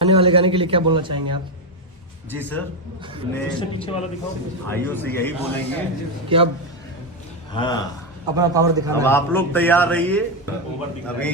आने वाले गाने के लिए क्या बोलना चाहेंगे आप? जी सर, अपने पीछे वाला दिखाओ। भाइयों से यही बोलेंगे। कि आप हाँ, अपना पावर अब दिखाना आप लोग तैयार रहिए। अभी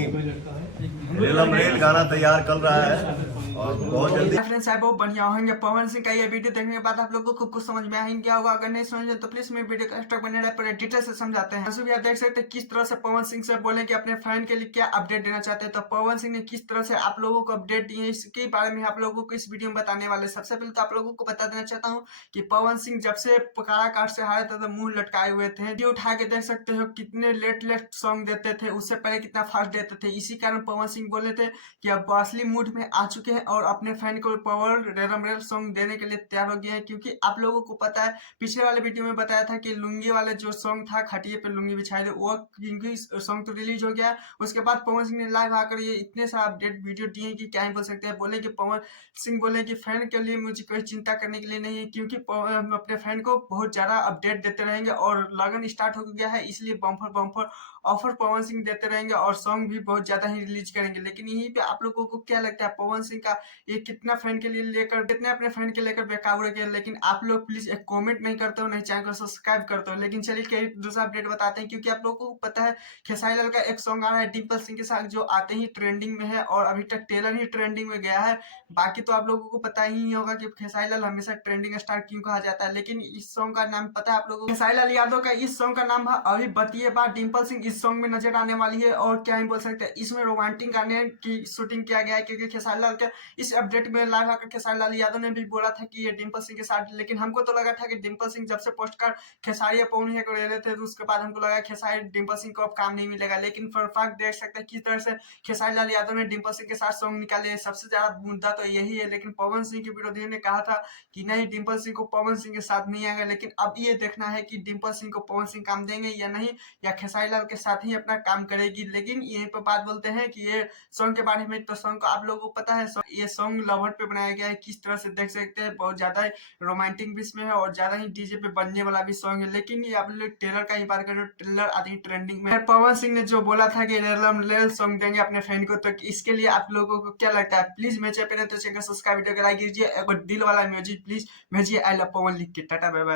रेलम रेल गाना तैयार कर रहा है और बहुत जल्दी। फ्रेंड्स आप बहुत बढ़िया होंगे। पवन सिंह का ये वीडियो देखने के बाद आप लोगों को कुछ समझ में आएंगे क्या होगा। अगर नहीं समझे तो प्लीज मेरे वीडियो का स्टॉक बने रहे, पूरे डिटेल से समझाते हैं। भी आप देख सकते हैं किस तरह से पवन सिंह से बोले कि अपने फैन के लिए क्या अपडेट देना चाहते हैं। तो पवन सिंह ने किस तरह से आप लोगों को अपडेट दिए इसके बारे में आप लोगों को इस वीडियो में बताने वाले। सबसे पहले तो आप लोगों को बता देना चाहता हूँ कि पवन सिंह जब से पकारा काट से हारे थे तो मुंह लटकाए हुए थे। वीडियो उठा के देख सकते हो कितने लेट सॉन्ग देते थे, उससे पहले कितना फास्ट देते थे। इसी कारण पवन सिंह बोले थे कि अब असली मूड में आ चुके हैं और अपने फैन को पावर रेलम रेल सॉन्ग देने के लिए तैयार हो गए हैं। क्योंकि आप लोगों को पता है पिछले वाले वीडियो में बताया था कि लुंगी वाले जो सॉन्ग था खटिए पे लुंगी बिछाई दे, वो क्योंकि सॉन्ग तो रिलीज हो गया। उसके बाद पवन सिंह ने लाइव आकर ये इतने सारे अपडेट वीडियो दिए कि क्या ही बोल सकते हैं। बोले कि पवन सिंह बोले कि फैन के लिए मुझे कोई चिंता करने के लिए नहीं है, क्योंकि हम अपने फैन को बहुत ज्यादा अपडेट देते रहेंगे और लगन स्टार्ट हो गया है, इसलिए bumper bumper offer Pawan Singh देते रहेंगे और सॉन्ग भी बहुत ज्यादा ही रिलीज करेंगे। लेकिन यहीं पे आप लोगों को क्या लगता है पवन सिंह का ये कितना फैन के लिए लेकर कितने अपने फैन के लेकर बेकाबू रखे? लेकिन आप लोग प्लीज एक कमेंट नहीं करते हो, नहीं चैनल को सब्सक्राइब करते हो। लेकिन चलिए कई दूसरा अपडेट बताते हैं, क्योंकि आप लोगों को पता है खेसारी लाल का एक सॉन्ग आ रहा है डिम्पल सिंह के साथ जो आते ही ट्रेंडिंग में है और अभी तक टेलर ही ट्रेंडिंग में गया है। बाकी तो आप लोगों को पता ही होगा कि खेसारी लाल हमेशा ट्रेंडिंग स्टार क्यों कहा जाता है। लेकिन इस सॉन्ग का नाम पता है आप लोगों को? खेसारी लाल यादव का इस सॉन्ग का नाम है अभी बतिए बात। डिम्पल सिंह इस सॉन्ग में नजर आने वाली है और क्या ही बोल सकते हैं, इसमें रोमांटिक गाने की शूटिंग किया गया है। क्योंकि खेसारी लाल के इस अपडेट में लाइव आकर खेसारी लाल यादव ने भी बोला था कि ये डिम्पल सिंह के साथ, लेकिन हमको तो लगा था कि डिम्पल सिंह जब से पोस्ट कर खेसारी पवन को ले लेते थे तो उसके बाद हमको लगा खेसारी डिम्पल सिंह को अब काम नहीं मिलेगा। लेकिन फॉर फैक्ट देख सकते हैं किस तरह से खेसारी लाल यादव ने डिम्पल सिंह के साथ सॉन्ग निकाले हैं। सबसे ज्यादा मुद्दा तो यही है। लेकिन पवन सिंह के विरोधियों ने कहा था कि नहीं डिम्पल सिंह को पवन सिंह के साथ नहीं आएगा। लेकिन अब ये देखना है कि डिम्पल सिंह को पवन सिंह काम देंगे या नहीं, या खेसारी लाल के साथ ही अपना काम करेगी। लेकिन यहीं पर बात बोलते हैं कि ये सॉन्ग के बारे में, तो सॉन्ग को आप लोगों को पता है ये सॉन्ग लवर पे बनाया गया है। किस तरह से देख सकते हैं बहुत ज्यादा रोमांटिक भी इसमें है और ज्यादा ही डीजे पे बनने वाला भी सॉन्ग है। लेकिन ये आप लोग ट्रेलर का ही बात करें, ट्रेलर आदि ट्रेंडिंग में पवन सिंह ने जो बोला था कि रेल सॉन्ग देंगे अपने फैन को, तो इसके लिए आप लोगों को क्या लगता है? प्लीज मेरे चैनल तो चैनल सब्सक्राइब वीडियो को लाइक कीजिए, एक दिल वाला म्यूजिक प्लीज भेजिए आई लव पवन लिख के। Tata bye bye.